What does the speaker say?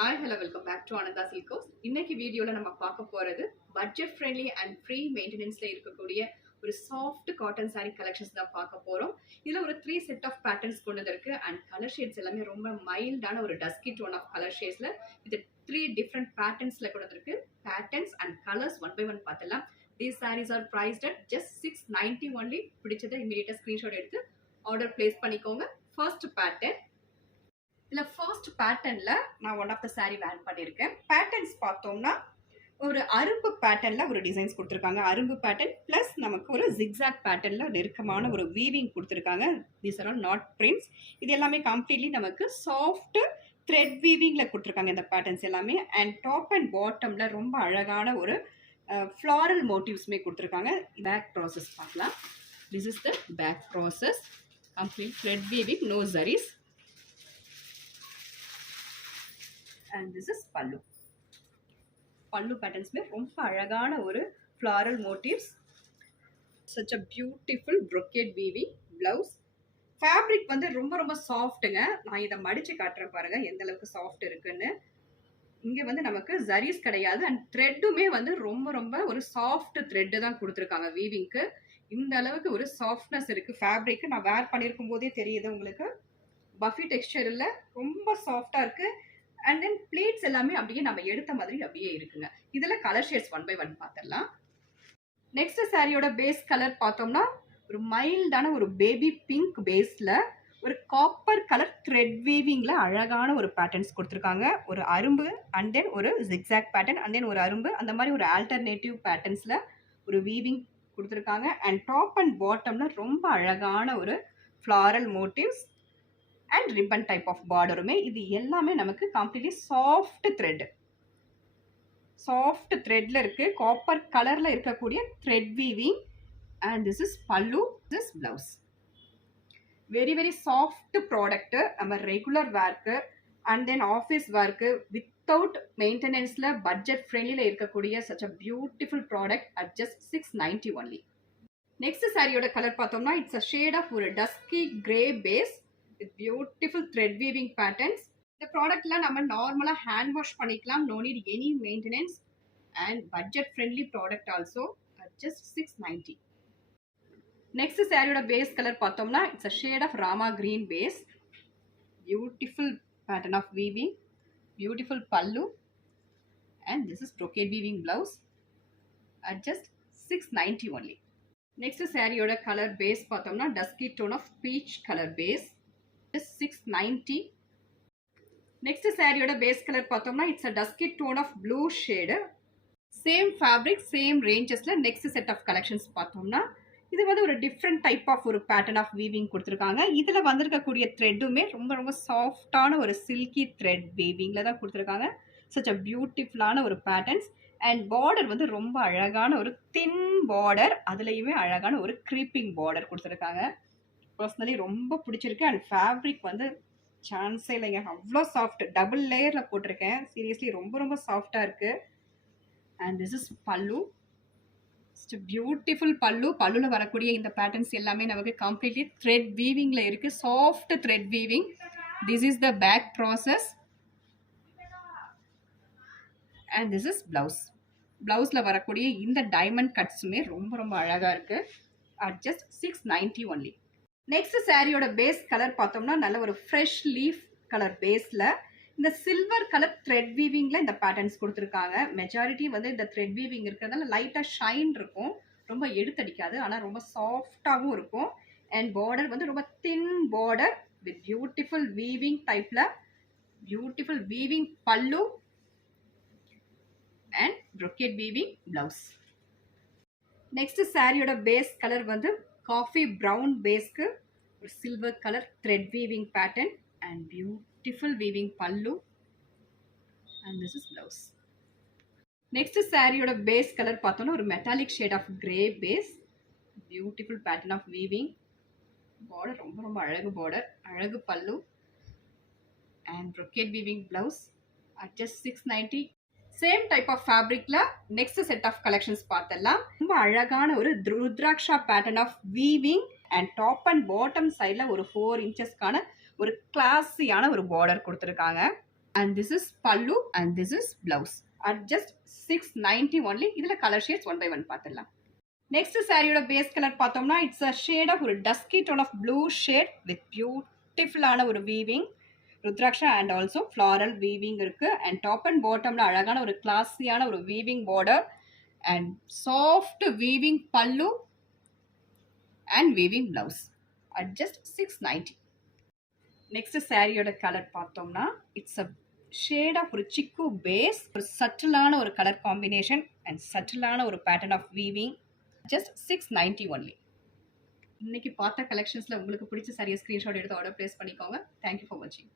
Hi, hello, welcome back to Ananda Silk House. இன்னைக்கு வீடியோல நம்ம பார்க்க போறது பட்ஜெட் ஃப்ரெண்ட்லி அண்ட் ஃப்ரீ மெயின்டெனன்ஸ்ல இருக்கக்கூடிய ஒரு சாஃப்ட் காட்டன் saree கலெக்ஷன்ஸ் தான் பார்க்க போறோம். இதுல ஒரு 3 செட் ஆஃப் பேட்டர்ன்ஸ் கொண்டு இருக்கு அண்ட் கலர் ஷேட்ஸ் எல்லாமே ரொம்ப மைல்டான ஒரு டஸ்கி டோன் ஆஃப் கலர் ஷேட்ஸ்ல இது 3 டிஃபரண்ட் பேட்டர்ன்ஸ்ல கொண்டு இருக்கு. Patterns and colours one by one பார்த்தலாம். These sarees are priced at just 690 only. பிடிச்சதை இமிடியேட்டா ஸ்கிரீன்ஷாட் எடுத்து ஆர்டர் பிளேஸ் பண்ணிக்கோங்க. ஃபர்ஸ்ட் பேட்டர்ன் இதுல ஃபர்ஸ்ட் பேட்டர்ன்ல நான் ஒன் ஆஃப் த சாரி வேர் பண்ணியிருக்கேன். பேட்டர்ன்ஸ் பார்த்தோம்னா ஒரு அரும்பு பேட்டர்ன்ல ஒரு டிசைன்ஸ் கொடுத்துருக்காங்க. அரும்பு பேட்டர்ன் பிளஸ் நமக்கு ஒரு ஜிக்ஸாக் பேட்டர்ன்ல நெருக்கமான ஒரு வீவிங் கொடுத்துருக்காங்க. These are all not prints. இது எல்லாமே கம்ப்ளீட்லி நமக்கு சாஃப்ட் த்ரெட் வீவிங்ல கொடுத்துருக்காங்க இந்த பேட்டர்ன்ஸ் எல்லாமே. அண்ட் டாப் அண்ட் பாட்டம்ல ரொம்ப அழகான ஒரு ஃப்ளாரல் மோட்டிவ்ஸ்மே கொடுத்துருக்காங்க. பேக் ப்ராசஸ் பார்க்கலாம். This is the back process. Complete thread weaving, no zaris. And this is pallu. Pallu patterns में ரொம்ப அழகான ஒரு floral motifs. Such a beautiful brocade weaving blouse. Fabric வந்து ரொம்ப ரொம்ப சாஃப்ட்டுங்க. நான் இதை மடிச்சு காட்டுறேன் பாருங்க எந்த அளவுக்கு சாஃப்ட் இருக்குன்னு. இங்க வந்து நமக்கு ஜரீஸ் கிடையாது அண்ட் த்ரெட்டுமே வந்து ரொம்ப ரொம்ப ஒரு சாஃப்ட் த்ரெட் தான் கொடுத்துருக்காங்க வீவிங்க்கு. இந்த அளவுக்கு ஒரு சாஃப்ட்னஸ் இருக்கு ஃபேப்ரிக். நான் வேர் பண்ணியிருக்கும் போதே தெரியுது உங்களுக்கு. பஃபி டெக்ஸ்டர் இல்லை, ரொம்ப சாஃப்டா இருக்கு. அண்ட் தென் பிளேட்ஸ் எல்லாமே அப்படியே நம்ம எடுத்த மாதிரி அப்படியே இருக்குங்க. இதுல colour shades one by one பார்த்துடலாம். நெக்ஸ்ட் சாரியோட பேஸ் கலர் பார்த்தோம்னா ஒரு மைல்டான ஒரு பேபி பிங்க் பேஸ்ல ஒரு காப்பர் கலர் த்ரெட் வீவிங்ல அழகான ஒரு பேட்டர்ன்ஸ் கொடுத்துருக்காங்க. ஒரு அரும்பு அண்ட் தென் ஒரு ஜிக்ஸாக் பேட்டர்ன் அண்ட் தென் ஒரு அரும்பு, அந்த மாதிரி ஒரு ஆல்டர்னேட்டிவ் பேட்டர்ன்ஸ்ல ஒரு வீவிங் கொடுத்துருக்காங்க. அண்ட் டாப் அண்ட் பாட்டம்ல ரொம்ப அழகான ஒரு floral motifs and ribbon type of பார்டருமே. இது எல்லாமே நமக்கு கம்ப்ளீட்லி சாஃப்ட் த்ரெட்ல இருக்கு. காப்பர் கலர்ல இருக்கக்கூடிய thread weaving. And this is pallu, this blouse. Very very soft product. நம்ம ரெகுலர் வேர்க்கு அண்ட் தென் ஆஃபீஸ் வேர்க்கு வித்தவுட் மெயின்டெனன்ஸ்ல பட்ஜெட் ஃப்ரெண்ட்லில இருக்கக்கூடிய such a beautiful product at just 690 only. Next சாரியோட கலர் பார்த்தோம்னா இட்ஸ் அ ஷேட் ஆஃப் ஒரு dusky grey base with beautiful thread weaving patterns. இந்த ப்ராடக்ட்ல நம்ம நார்மலா ஹேண்ட் வாஷ் பண்ணிக்கலாம். no need any maintenance and budget friendly product also at just 690. Next சாரியோட base colour பார்த்தோம்னா it's a shade of rama green base. Beautiful pattern of weaving, beautiful pallu and this is brocade weaving blouse at just 690 only. Next சாரியோட colour base பார்த்தோம்னா dusky tone of peach color base, 690. Next சாரியோட base colour பார்த்தோம்னா it's a dusky tone of blue shade. Same fabric same ரேஞ்சஸ்ல next set of collections பார்த்தோம்னா இது வந்து ஒரு different type of ஒரு பேட்டர்ன் ஆஃப் வீவிங் கொடுத்துருக்காங்க. இதுல வந்திருக்கக்கூடிய த்ரெட்டுமே ரொம்ப ரொம்ப சாஃப்டான ஒரு சில்கி த்ரெட் வீவிங்ல தான் கொடுத்துருக்காங்க. சச் அ பியூட்டிஃபுல்லான ஒரு பேட்டர்ன்ஸ். அண்ட் பார்டர் வந்து ரொம்ப அழகான ஒரு தின் பார்டர், அதுலயுமே அழகான ஒரு க்ரீப்பிங் பார்டர் கொடுத்துருக்காங்க. பர்சனலி ரொம்ப பிடிச்சிருக்கு. அண்ட் ஃபேப்ரிக் வந்து சான்ஸே இல்லைங்க, அவ்வளோ சாஃப்ட். டபுள் லேயரில் போட்டிருக்கேன். சீரியஸ்லி ரொம்ப ரொம்ப சாஃப்டாக இருக்குது. அண்ட் திஸ் இஸ் பல்லு. பியூட்டிஃபுல் பல்லு. பல்லுல வரக்கூடிய இந்த பேட்டர்ன்ஸ் எல்லாமே நமக்கு கம்ப்ளீட்லி த்ரெட் வீவிங்கில் இருக்குது. Soft thread weaving. This is the back process and this is blouse. பிளவுஸில் வரக்கூடிய இந்த டைமண்ட் கட்ஸுமே ரொம்ப ரொம்ப அழகாக இருக்குது. At just 690 only. நெக்ஸ்ட் சாரியோட பேஸ் கலர் பார்த்தோம்னா நல்ல ஒரு ஃப்ரெஷ் லீஃப் கலர் பேஸ்ல இந்த சில்வர் கலர் த்ரெட் வீவிங்ல இந்த பேட்டர்ன்ஸ் கொடுத்துருக்காங்க. மெஜாரிட்டி வந்து இந்த த்ரெட் வீவிங் இருக்கிறதுனால லைட்டா ஷைன் இருக்கும், ரொம்ப எடுத்தடிக்காது, ஆனால் ரொம்ப சாஃப்டாகவும் இருக்கும். அண்ட் பார்டர் வந்து ரொம்ப thin border with beautiful weaving டைப்ல beautiful weaving pallu and brocade weaving blouse. Next சாரியோட பேஸ் கலர் வந்து காஃபி ப்ரௌன் பேஸ்க்கு ஒரு silver colour thread weaving pattern and beautiful weaving pallu and this is blouse. Next சாரியோட base colour பார்த்தோன்னா ஒரு metallic shade of grey base, beautiful pattern of weaving. Border ரொம்ப ரொம்ப அழகு பார்டர், அழகு pallu and brocade weaving blouse at just 690. Same type of ஃபேப்ரிக்ல next set of collections பார்த்தலாம். ரொம்ப அழகான ஒரு rudraksha pattern of weaving and top and bottom சைடில் ஒரு 4 இன்ச்சஸ்க்கான ஒரு கிளாஸியான ஒரு பார்டர் கொடுத்துருக்காங்க. and this is pallu and this is blouse at just 690 only. இதுல colour shades one by one பார்த்துடலாம். நெக்ஸ்ட் சாரியோட பேஸ் கலர் பார்த்தோம்னா இட்ஸ் அ ஷேட் ஆஃப் ஒரு dusky tone of blue shade with பியூட்டிஃபுல்லான ஒரு weaving, rudraksha and also floral weaving இருக்கு. And top and பாட்டம்ல அழகான ஒரு கிளாஸியான ஒரு weaving border and soft weaving pallu and weaving blouse at just 690. Next சாரியோட கலர் பார்த்தோம்னா இட்ஸ் அ ஷேட் ஆஃப் ஒரு சிக்கு பேஸ், ஒரு சட்டிலான ஒரு கலர் காம்பினேஷன் அண்ட் சட்டிலான ஒரு pattern of weaving, just 690 only. இன்னைக்கு பார்த்த கலெக்ஷன்ஸில் உங்களுக்கு பிடிச்ச சாரியை ஸ்க்ரீன்ஷாட் எடுத்து ஆர்டர் பிளேஸ் பண்ணிக்கோங்க. தேங்க்யூ ஃபார் வாட்சிங்.